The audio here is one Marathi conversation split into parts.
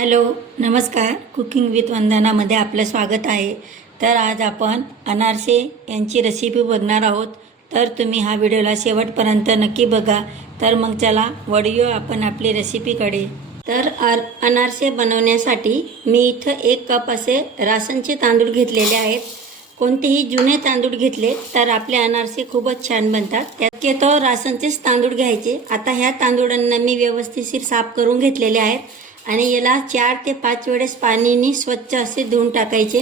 हॅलो, नमस्कार. कुकिंग विथ वंदनामध्ये आपलं स्वागत आहे. तर आज आपण अनारसे यांची रेसिपी बघणार आहोत. तर तुम्ही हा व्हिडिओला शेवटपर्यंत नक्की बघा. तर मग चला वळूया आपण आपली रेसिपीकडे. तर अनारसे बनवण्यासाठी मी इथं 1 कप असे राशनचे तांदूळ घेतलेले आहेत. कोणतेही जुने तांदूळ घेतले तर आपले अनारसे खूपच छान बनतात. त्यात राशनचेच तांदूळ घ्यायचे. आता ह्या तांदूळांना मी व्यवस्थित साफ करून घेतलेले आहेत आणि याला 4 ते 5 वेळेस पाणीनी स्वच्छ असे धुवून टाकायचे.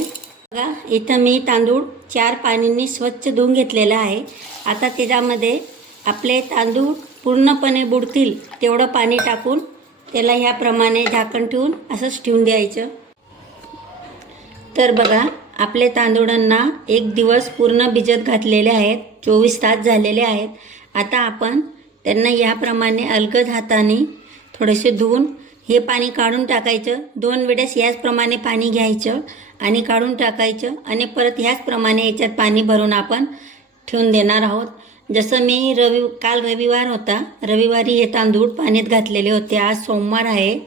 बघा, इथं मी तांदूळ 4 पाणीनी स्वच्छ धुवून घेतलेलं आहे. आता त्याच्यामध्ये आपले तांदूळ पूर्णपणे बुडतील तेवढं पाणी टाकून त्याला ह्याप्रमाणे झाकण ठेवून असंच ठेवून द्यायचं. तर बघा, आपले तांदूळांना 1 दिवस पूर्ण भिजत घातलेले आहेत. 24 तास झालेले आहेत. आता आपण त्यांना याप्रमाणे अलगद हाताने थोडेसे धुवून हे पाणी काढून टाकायचं. 2 वेळेस याचप्रमाणे पाणी घ्यायचं आणि काढून टाकायचं आणि परत ह्याचप्रमाणे याच्यात पाणी भरून आपण ठेवून देणार आहोत. जसं मी काल रविवार होता, रविवारी हे तांदूळ पाण्यात घातलेले होते. आज सोमवार आहे,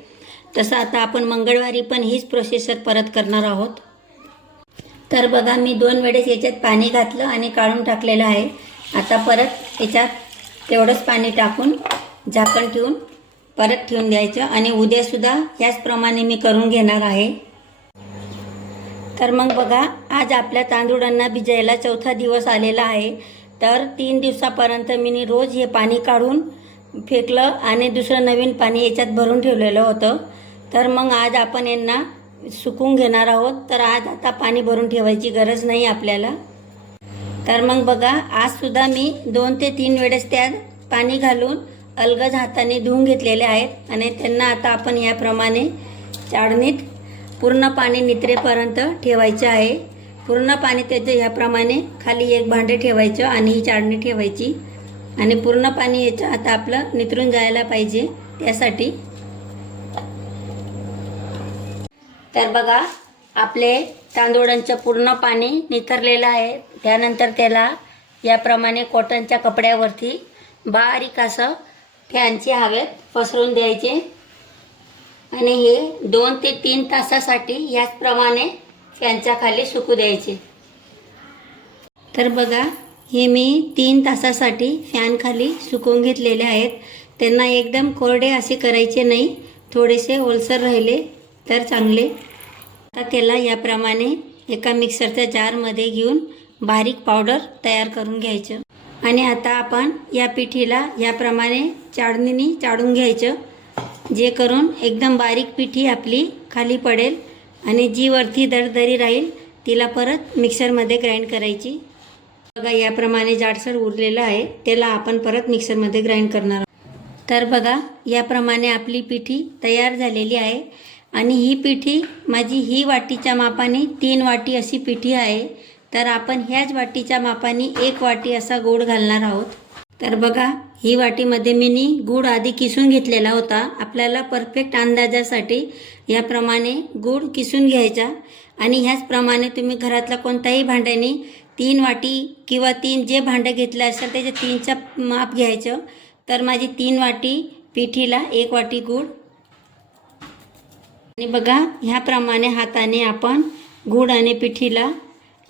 तसं आता आपण मंगळवारी पण हीच प्रोसेसर परत करणार आहोत. तर बघा, मी 2 वेळेस याच्यात पाणी घातलं आणि काढून टाकलेलं आहे. आता परत याच्यात तेवढंच पाणी टाकून झाकण ठेवून परत ठेवून द्यायचं आणि उद्यासुद्धा याचप्रमाणे मी करून घेणार आहे. तर मग बघा, आज आपल्या तांदूळांना भिजायला 4था दिवस आलेला आहे. तर 3 दिवसापर्यंत मी रोज हे पाणी काढून फेकलं आणि दुसरं नवीन पाणी याच्यात भरून ठेवलेलं होतं. तर मग आज आपण यांना सुकून घेणार आहोत. तर आज आता पाणी भरून ठेवायची गरज नाही आपल्याला. तर मग बघा, आजसुद्धा मी 2 ते 3 वेळेस त्यात पाणी घालून अलगद हाताने धुवून घेतलेले आहेत आणि त्यांना आता आपण याप्रमाणे चाळणीत पूर्ण पाणी नितरेपर्यंत ठेवायचे आहे. पूर्ण पाणी त्याचं ह्याप्रमाणे खाली एक भांडे ठेवायचं आणि ही चाळणी ठेवायची आणि पूर्ण पाणी याचं आता आपलं नितरून जायला पाहिजे त्यासाठी. तर बघा, आपले तांदूळांचं पूर्ण पाणी नितरलेलं आहे. त्यानंतर त्याला याप्रमाणे कॉटनच्या कपड्यावरती बारीक असं फॅनच्या हवेत पसरून द्यायचे आणि हे 2 ते 3 तासासाठी याचप्रमाणे फॅनच्या खाली सुकू द्यायचे. तर बघा, हे मी 3 तासासाठी फॅन खाली सुकवून घेतलेले आहेत. त्यांना एकदम कोरडे असे करायचे नाही, थोडेसे ओलसर राहिले तर चांगले. आता त्याला याप्रमाणे एका मिक्सरच्या जारमध्ये घेऊन बारीक पावडर तयार करून घ्यायचं आणि आता आपण या पिठीला याप्रमाणे चाळणीने चाळून घ्यायचं, जे करून एकदम बारीक पिठी आपली खाली पडेल आणि जी वरती दरदरी राहील तिला परत मिक्सरमध्ये ग्राइंड करायची. बघा, याप्रमाणे जाडसर उरलेलं आहे, त्याला आपण परत मिक्सरमध्ये ग्राइंड करणार आहोत. तर बघा, याप्रमाणे आपली पिठी तयार झालेली आहे आणि ही पिठी माझी ही वाटीच्या मापाने 3 वाटी अशी पिठी आहे. तर आपण ह्याच वाटीच्या मापाने 1 वाटी असा गूळ घालणार आहोत. तर बघा, ही वाटीमध्ये मी गूळ आधी किसून घेतलेला होता. आपल्याला परफेक्ट अंदाजासाठी याप्रमाणे गूळ किसून घ्यायचा आणि ह्याचप्रमाणे तुम्ही घरातल्या कोणत्याही भांड्याने 3 वाटी किंवा 3 जे भांडं घेतलं असेल त्याचे 3चं माप घ्यायचं. तर माझी 3 वाटी पिठीला 1 वाटी गूळ आणि बघा, ह्याप्रमाणे हाताने आपण गूळ आणि पिठीला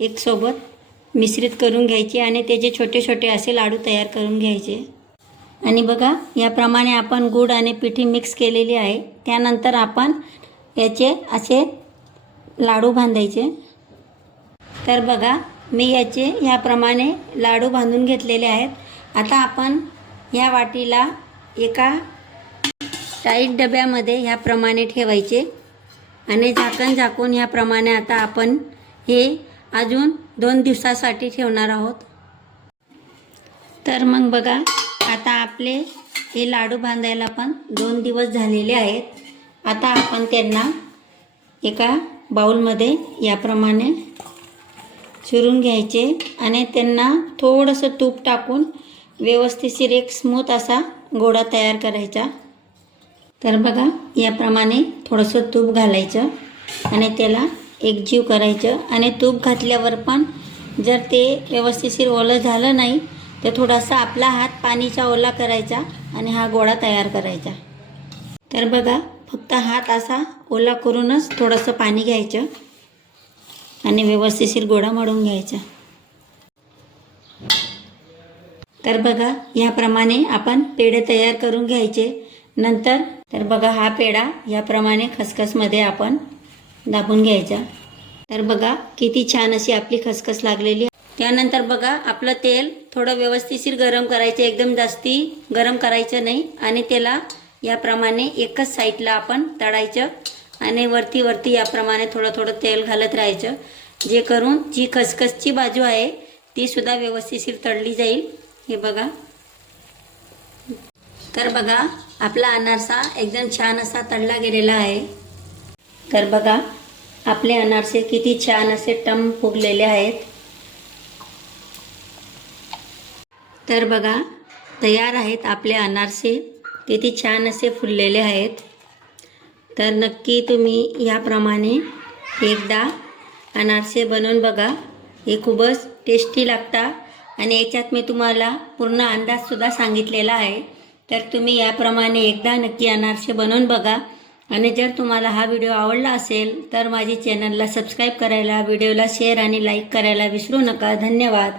एक सोबत मिश्रित करून घ्यायचे आणि त्याचे छोटे छोटे असे लाडू तयार करून घ्यायचे. आणि बघा, याप्रमाणे आपण गूळ आणि पिठी मिक्स केलेली आहे. त्यानंतर आपण याचे असे लाडू बांधायचे. तर बघा, मी याचे ह्याप्रमाणे लाडू बांधून घेतलेले आहेत. आता आपण ह्या वाटीला एका टाईट डब्यामध्ये ह्याप्रमाणे ठेवायचे आणि झाकण झाकून ह्याप्रमाणे आता आपण हे अजून 2 दिवसासाठी ठेवणार आहोत. तर मग बघा, आता आपले हे लाडू बांधायला पण 2 दिवस झालेले आहेत. आता आपण त्यांना एका बाउलमध्ये याप्रमाणे चुरून घ्यायचे आणि त्यांना थोडंसं तूप टाकून व्यवस्थितशीर एक स्मूथ असा गोळा तयार करायचा. तर बघा, याप्रमाणे थोडंसं तूप घालायचं आणि त्याला एकजीव करायचं आणि तूप घातल्यावर पण जर ते व्यवस्थितशीर ओलं झालं नाही तर थोडासा आपला हात पाणीचा ओला करायचा आणि हा गोळा तयार करायचा. तर बघा, फक्त हात असा ओला करूनच थोडंसं पाणी घ्यायचं आणि व्यवस्थिशीर गोळा मळून घ्यायचा. तर बघा याप्रमाणे आपण पेढे तयार करून घ्यायचे. नंतर तर बघा हा पेढा याप्रमाणे खसखसमध्ये आपण दाबून घ्यायचा. तर बघा किती छान अशी आपली खसखस लागलेली. त्यानंतर बघा आपलं तेल थोडं व्यवस्थिशीर गरम करायचं, एकदम जास्ती गरम करायचं नाही. आणि त्याला याप्रमाणे एकच साईडला आपण तळायचं आणि वरती याप्रमाणे थोडं थोडं तेल घालत राहायचं, जे करून जी खसखसची बाजू आहे ती सुद्धा व्यवस्थिशीर तळली जाईल. हे बघा. तर बघा आपला अनारसा एकदम छान असा तळला गेलेला आहे. तर बघा आपले अनारसे किती छान असे टम फुगलेले आहेत. तर बघा तयार आहेत आपले अनारसे, किती छान असे फुललेले आहेत. तर नक्की तुम्ही याप्रमाणे एकदा अनारसे बनवून बघा. हे खूपच टेस्टी लागतात आणि याच्यात मी तुम्हाला पूर्ण अंदाजसुद्धा सांगितलेला आहे. तर तुम्ही याप्रमाणे एकदा नक्की अनारसे बनवून बघा. आणि जर तुम्हाला हा व्हिडिओ आवडला असेल तर माझी चॅनलला सबस्क्राईब करायला, व्हिडिओला शेअर आणि लाईक करायला विसरू नका. धन्यवाद.